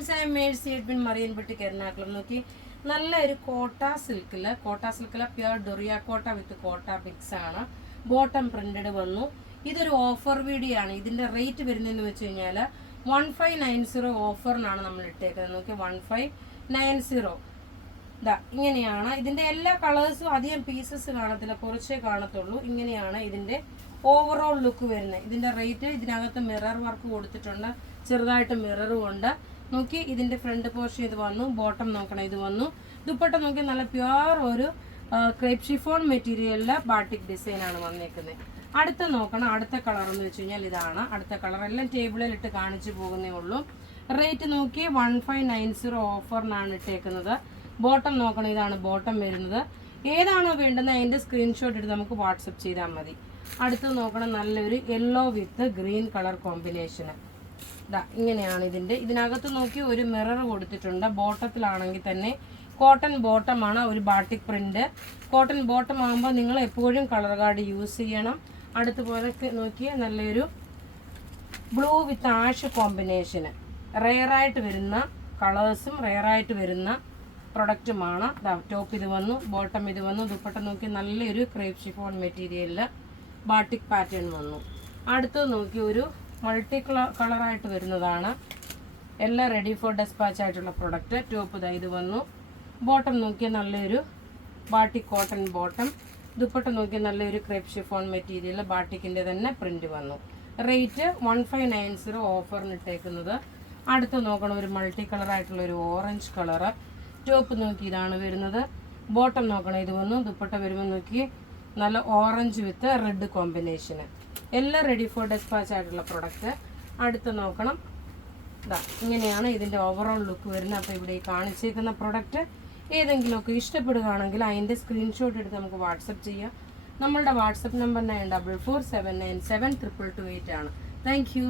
Friends, I Mercy Edwin മറിയൻപെട്ടി എറണാകുളം. നോക്കി, നല്ലൊരു കോട്ട സിൽക്കില് പ്യുവർ ഡൊറിയ കോട്ട വിത്ത് കോട്ട മിക്സ് ആണ്. ബോട്ടം പ്രിന്റഡ് വന്നു. ഇതൊരു ഓഫർ വീഡിയോ ആണ്. ഇതിന്റെ റേറ്റ് വരുന്നതെന്ന് വെച്ച് കഴിഞ്ഞാൽ 1590 ഓഫറിനാണ് നമ്മൾ ഇട്ടേക്കുന്നത്. നോക്കി, 1590. ഇങ്ങനെയാണ് ഇതിന്റെ എല്ലാ കളേഴ്സും. അധികം പീസസ് കാണത്തില്ല, കുറച്ചേ കാണത്തുള്ളൂ. ഇങ്ങനെയാണ് ഇതിന്റെ ഓവറോൾ ലുക്ക് വരുന്നത്. ഇതിന്റെ റേറ്റ്, ഇതിനകത്ത് മിറർ വർക്ക് കൊടുത്തിട്ടുണ്ട്, ചെറുതായിട്ട് മിററും ഉണ്ട്. നോക്കി, ഇതിന്റെ ഫ്രണ്ട് പോർഷൻ ഇത് വന്നു. ബോട്ടം നോക്കണം, ഇത് വന്നു. ദുപ്പട്ട നോക്കി, നല്ല പ്യുവർ ഒരു ക്രേപ്പ് ഷിഫോൺ മെറ്റീരിയലിലെ ബാട്ടിക് ഡിസൈൻ ആണ് വന്നേക്കുന്നത്. അടുത്ത നോക്കണം, അടുത്ത കളർ എന്ന് വെച്ച് കഴിഞ്ഞാൽ ഇതാണ്. അടുത്ത കളർ എല്ലാം ടേബിളിൽ ഇട്ട് കാണിച്ചു പോകുന്നേ ഉള്ളൂ. റേറ്റ് നോക്കി 1590 ഓഫറിനാണ് ഇട്ടേക്കുന്നത്. ബോട്ടം നോക്കണം, ഇതാണ് ബോട്ടം വരുന്നത്. ഏതാണോ വേണ്ടുന്നത് അതിന്റെ സ്ക്രീൻഷോട്ട് എടുത്ത് നമുക്ക് വാട്സപ്പ് ചെയ്താൽ മതി. അടുത്ത് നോക്കണം, നല്ലൊരു യെല്ലോ വിത്ത് ഗ്രീൻ കളർ കോമ്പിനേഷന്. ഇങ്ങനെയാണ് ഇതിനകത്ത് നോക്കി ഒരു മിറർ കൊടുത്തിട്ടുണ്ട്. ബോട്ടത്തിലാണെങ്കിൽ തന്നെ കോട്ടൺ ബോട്ടമാണ്, ഒരു ബാട്ടിക് പ്രിന്റ്. കോട്ടൺ ബോട്ടം ആകുമ്പോൾ നിങ്ങൾ എപ്പോഴും കളർ കാർഡ് യൂസ് ചെയ്യണം. അടുത്തുപോലെ നോക്കിയാൽ നല്ലൊരു ബ്ലൂ വിത്ത് ആഷ് കോമ്പിനേഷന്. റെയറായിട്ട് വരുന്ന കളേഴ്സും റെയറായിട്ട് വരുന്ന പ്രൊഡക്റ്റുമാണ്. ടോപ്പ് ഇത് വന്നു, ബോട്ടം ഇത് വന്നു. ദുപ്പട്ട നോക്കി നല്ലൊരു ക്രേപ്പ് ഷിഫോൺ മെറ്റീരിയലിൽ ബാട്ടിക് പാറ്റേൺ വന്നു. അടുത്തത് നോക്കി ഒരു മൾട്ടി കളറായിട്ട് വരുന്നതാണ്. എല്ലാം റെഡി ഫോർ ഡെസ്പാച്ച് ആയിട്ടുള്ള പ്രൊഡക്റ്റ്. ടോപ്പ് ഇത് വന്നു. ബോട്ടം നോക്കിയാൽ നല്ലൊരു ബാട്ടിക് കോട്ടൺ ബോട്ടം. ദുപ്പട്ട നോക്കിയാൽ നല്ലൊരു ക്രേപ്പ് ഷിഫോൺ മെറ്റീരിയൽ ബാട്ടിക്കിൻ്റെ തന്നെ പ്രിന്റ് വന്നു. റേറ്റ് 1590 ഓഫറിന് ഇട്ടേക്കുന്നത്. അടുത്ത് നോക്കണം, ഒരു മൾട്ടി കളറായിട്ടുള്ള ഒരു ഓറഞ്ച് കളറ്. ടോപ്പ് നോക്കി ഇതാണ് വരുന്നത്. ബോട്ടം നോക്കണം, ഇത് വന്നു. ദുപ്പട്ട വരുമ്പോൾ നോക്കി നല്ല ഓറഞ്ച് വിത്ത് റെഡ് കോമ്പിനേഷന്. എല്ലാം റെഡി ഫോർ ഡെസ്പാച്ച് ആയിട്ടുള്ള പ്രൊഡക്റ്റ്. അടുത്ത് നോക്കണം, ഇങ്ങനെയാണ് ഇതിൻ്റെ ഓവറോൾ ലുക്ക് വരുന്നത്. അപ്പോൾ ഇവിടെ ഈ കാണിച്ചേക്കുന്ന പ്രൊഡക്റ്റ് ഏതെങ്കിലുമൊക്കെ ഇഷ്ടപ്പെടുകയാണെങ്കിൽ അതിൻ്റെ സ്ക്രീൻഷോട്ട് എടുത്ത് നമുക്ക് വാട്സപ്പ് ചെയ്യാം. നമ്മളുടെ വാട്സപ്പ് നമ്പർ 9447972228 ആണ്. Thank you.